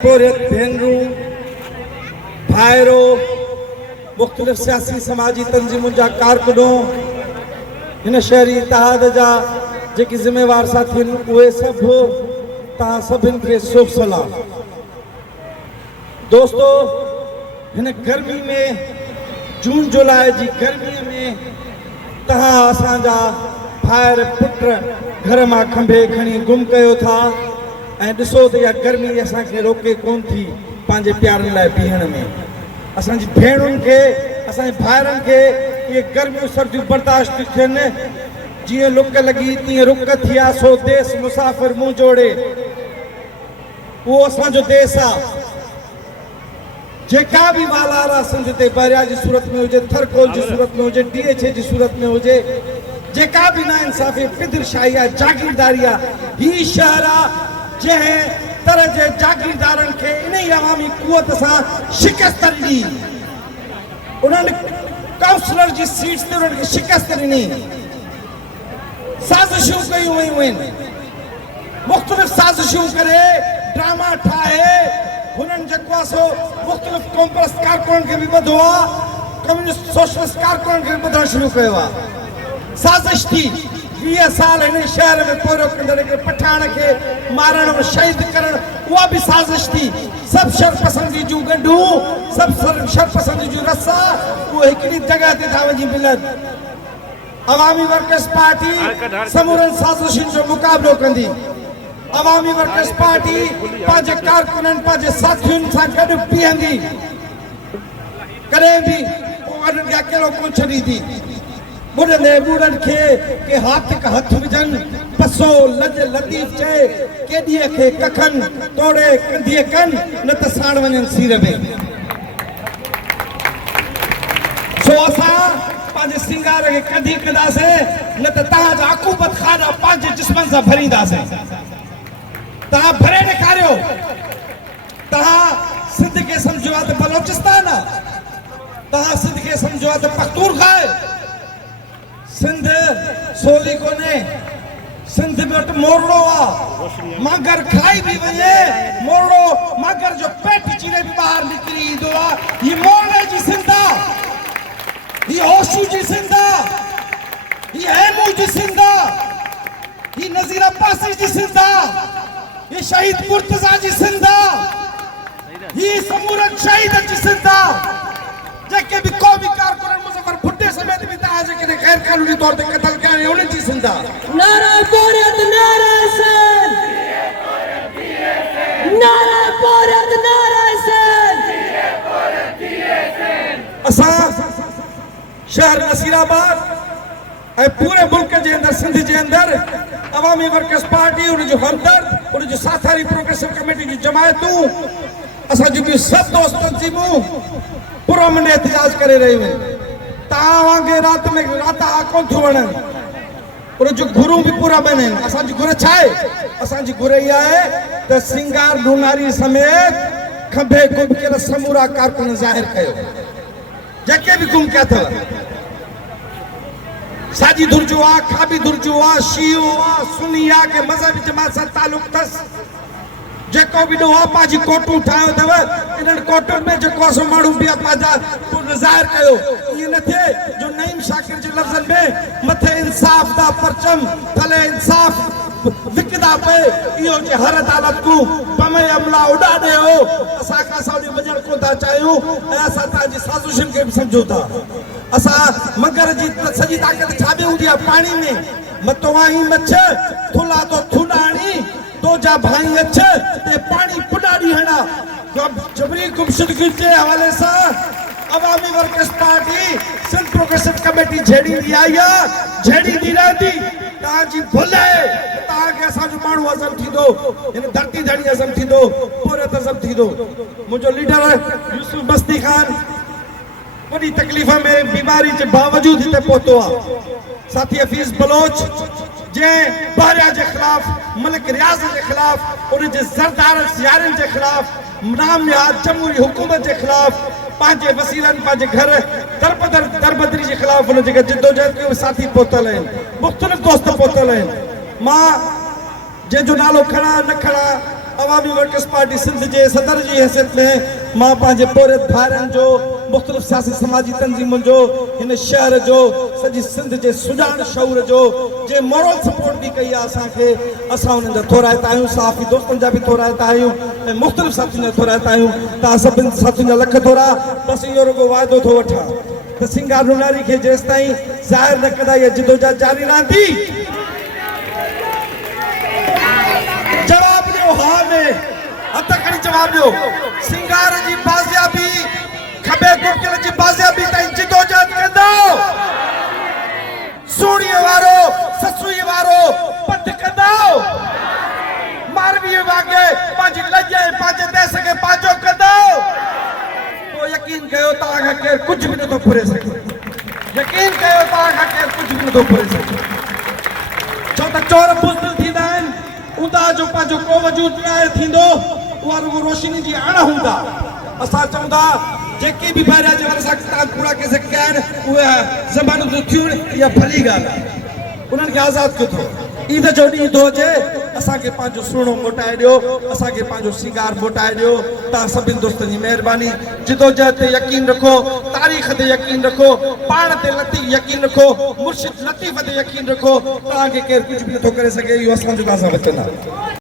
भेनरू भाइरो मुख्तलिफ सियासी समाजी तंजीमुनि जा कारकुनों इन शहरी इतिहाद जा जेकी ज़िम्मेवार साथी उहे सभु तव्हां सभिनि खे शुभ सलाम। दोस्तो, हिन गर्मी में जून जुलाई जी गर्मीअ में तव्हां असांजा भाइर पुट घर मां खंभे खणी गुम कयो था ऐं ॾिसो त इहा गर्मी असांखे रोके कोन थी पंहिंजे प्यारनि लाइ बीहण में। असांजी भेणुनि खे असांजे भाइरनि खे इहे गर्मियूं सर्दियूं बर्दाश्त थियूं थियनि। जीअं लुक लॻी तीअं रुक थी आहे सो देश मुसाफ़िर मुंहुं जोड़े, उहो असांजो देश आहे। जेका बि वालारा सिंध ते बरिया जी सूरत में हुजे, थरकोल जी सूरत में हुजे, DHA जी सूरत में हुजे, जेका बि नाइंसाफ़ी फिदरशाही आहे, जागीरदारी आहे, ही शहर आहे जंहिं तरह जे जागीरदारनि खे इन ई अवामी कुवत सां शिकस्त ॾिनी। उन्हनि काउंसलर जी सीट्स ते उन्हनि खे शिकस्त ॾिनी, साज़िशूं कयूं वयूं आहिनि, मुख़्तलिफ़ साज़िशूं करे ड्रामा ठाहे हुननि जेको आहे सो मुख़्तलिफ़ कॉम्प्रेस कारकुननि खे बि ॿधो आहे, कम्युनिस्ट सोशलिस्ट कारकुननि खे बि ॿधणु शुरू कयो आहे। साज़िश थी 20 साल हिन शहर में पोरो कंदड़ हिकिड़े पठाण खे मारण और शहीद करण, उहा बि साज़िश थी। सभु शरपसंदी जूं गंढूं, सभु शरपसंदी जूं रसा उहे हिकिड़ी जॻह ते था वञी मिलनि। अवामी वर्कर्स पार्टी समूरनि साज़िशुनि जो मुक़ाबिलो कंदी। अवामी वर्कर्स पार्टी पंहिंजे कारकुननि पंहिंजे साथियुनि सां गॾु बीहंदी, कॾहिं बि उन्हनि खे अकेलो कोन छॾींदी। बुढ़े बूढ़नि खे के हथ विझनि, पसो लज लतीफ़ चए, केॾीअ खे कखनि तोड़े कंधीअ कनि, न त साण वञनि सीर में। सो असां पंहिंजे सिंगार खे कंधी कंदासीं, न त तव्हांजा अकूबत खाना पंहिंजे जिस्मनि सां भरींदासीं। तव्हां भरे ॾेखारियो। तव्हां सिंध खे सम्झो आहे त बलोचिस्तान आहे, तव्हां सिंध खे सम्झो आहे त पख्तूनख्वा आहे। सिंध सोली कोने, सिंध में वटि मोरड़ो आहे। मागर खाई भी वञे, मोरड़ो मागर जो पेट चीरे भी ॿाहिरि निकिरी ईंदो आहे। हीअ मोरड़े जी सिंध आहे, हीअ होशू जी सिंध आहे, हीअ हेमू जी सिंध आहे, हीअ नज़ीर अब्बासी जी सिंध आहे, हीअ शहीद मुर्तज़ा जी सिंध आहे, हीअ समूरनि शहीदनि जी सिंध आहे। जेके भी क़ौमी कारकुन मुज़फ़र भुट्टे समेत भी तव्हां जेके गैर कानूनी तौर ते क़त्ल कया उन्हनि जी सिंध आहे। नारा बोरियत, नारा हसन, नारा बोरियत, नारा हसन। असां शहर नसीराबाद ऐं पूरे मुल्क जे अंदरि सिंध जे अंदरि अवामी वर्कर्स पार्टी, उनजो हमदर्द, उनजो साथारी प्रोग्रेसिव कमेटी जी जमायतूं, असांजी ॿियूं सभु दोस्त तंज़ीमूं पुरअमन एहतिजाज करे रहियूं आहिनि। तव्हां वांगुरु राति में रात कोन थियूं वणनि, उनजो घुरूं बि पुरअमन आहिनि। असांजी घुर छा आहे? असांजी घुर इहा आहे त सिंगार ढूंढारी समेत खंभे गुम करे समूरा कारकुन ज़ाहिर कयो, जेके बि गुम कया अथव। साजी धुरजो आहे, खाबी धुरजो आहे, शियो आहे, सुनी आहे, के मज़हबी जमात सां तालुक अथसि, जेको बि ॾोहो पंहिंजी कोटूं ठाहियो अथव। इन्हनि कोटुनि में जेको आहे सो माण्हू बि पंहिंजा ज़ाहिर कयो। ईअं न थिए जो नईम शाकिर जे लफ़्ज़नि में मथे इंसाफ़ दा परचम, थले इंसाफ़ विकदा पए, इहो जे हर अदालत को बम अमला उॾाड़े हो। असां कासां होॾे वञणु कोन था चाहियूं ऐं असां तव्हांजी साज़िशुनि खे बि सम्झूं था। असां मगर जी सॼी ताक़त छा में हूंदी आहे? पाणी में। मतो आई मछ थुला तो थुॾाणी, तो जा भाई अच्छे ते पानी पुडाड़ी है ना। जबरी गुमशुदगी के हवाले से Awami workers party Sindh progressive committee झेड़ी दी आई है, झेड़ी दी रहती। ताजी भुले ताके असांजो माण्हू हज़म थींदो, इन धरती धड़ी हज़म थींदो, पूरे हज़म थींदो। मुंहिंजो लीडर यूसुफ बस्ती खान वॾी तकलीफ़ में बीमारी के बावजूद हिते पहुतो आहे। साथी हफीज़ बलोच जे बहरिया के खिलाफ, मलिक रियाज़ के खिलाफ, उनके ज़रदार यारनि के खिलाफ, नाम निहाद जमहूरी हुकूमत के खिलाफ, पांचे वसीलन पांचे घर दरबदरी के खिलाफ उन जगह जिद्दोजहद के साथी पहुतल हैं, मुख्तलिफ दोस्त पहुतल हैं। मां जंहिंजो नालो खणा न खणा अवामी वर्कर्स पार्टी सिंध जे सदर जी हैसियत में मां पंहिंजे पोरे भाइरनि जो मुख़्तलिफ़ सियासी समाजी तंज़ीमुनि जो हिन शहर जो सॼी सिंध जे सुञाण शऊर जो जे मॉरल सपोर्ट बि कई आहे असांखे असां उन्हनि जा थोराइता आहियूं साफ़ी दोस्तनि जा बि थोराइता आहियूं ऐं मुख़्तलिफ़ साथियुनि जा थोराइता आहियूं तव्हां सभिनी साथियुनि जा लख थोरा बसि इहो रुॻो वाइदो थो वठां त सिंगार नुनारी खे जेसि ताईं ज़ाहिर न कंदा इहा जिदोजहद जारी रहंदी जवाब ॾियो हा में हथ खणी जवाब ॾियो सिंगार जी बाज़ियाबी खबे गुप्तल जी बाज़ियाबी ताईं जिदोजहद कंदो सूड़ीअ वारो ससुई वारो पट कंदो मारवीअ वांगे पंहिंजी लॼ ऐं पंहिंजे देश खे पंहिंजो कंदो पोइ यकीन कयो तव्हांखां केरु कुझु बि नथो फुरे सघे यकीन कयो तव्हांखां केरु कुझु बि नथो फुरे सघे छो त चोर बुज़दिल थींदा आहिनि उंदा जो पंहिंजो को वजूद न थींदो उहा रुॻो रोशनी जी अण हूंदा असां चवंदा जेकी बि ॿाहिरियां जे वारे सां तव्हां कूड़ा कंहिंसे कया आहिनि उहे ज़मानो तो थियूं इहा भली ॻाल्हि आहे उन्हनि खे आज़ादु कयो अथव ईद जो ॾींहुं थो अचे असांखे पंहिंजो सुहिणो मोटाए ॾियो असांखे पंहिंजो सिंगार मोटाए ॾियो तव्हां सभिनी दोस्तनि जी महिरबानी जिदोजहद ते यकीन रखो तारीख़ ते यकीन रखो पाण ते यकीन रखो मुर्शिद लतीफ़ ते यकीन रखो तव्हांखे केरु कुझु बि नथो करे सघे इहो असांजो तव्हां सां वचन आहे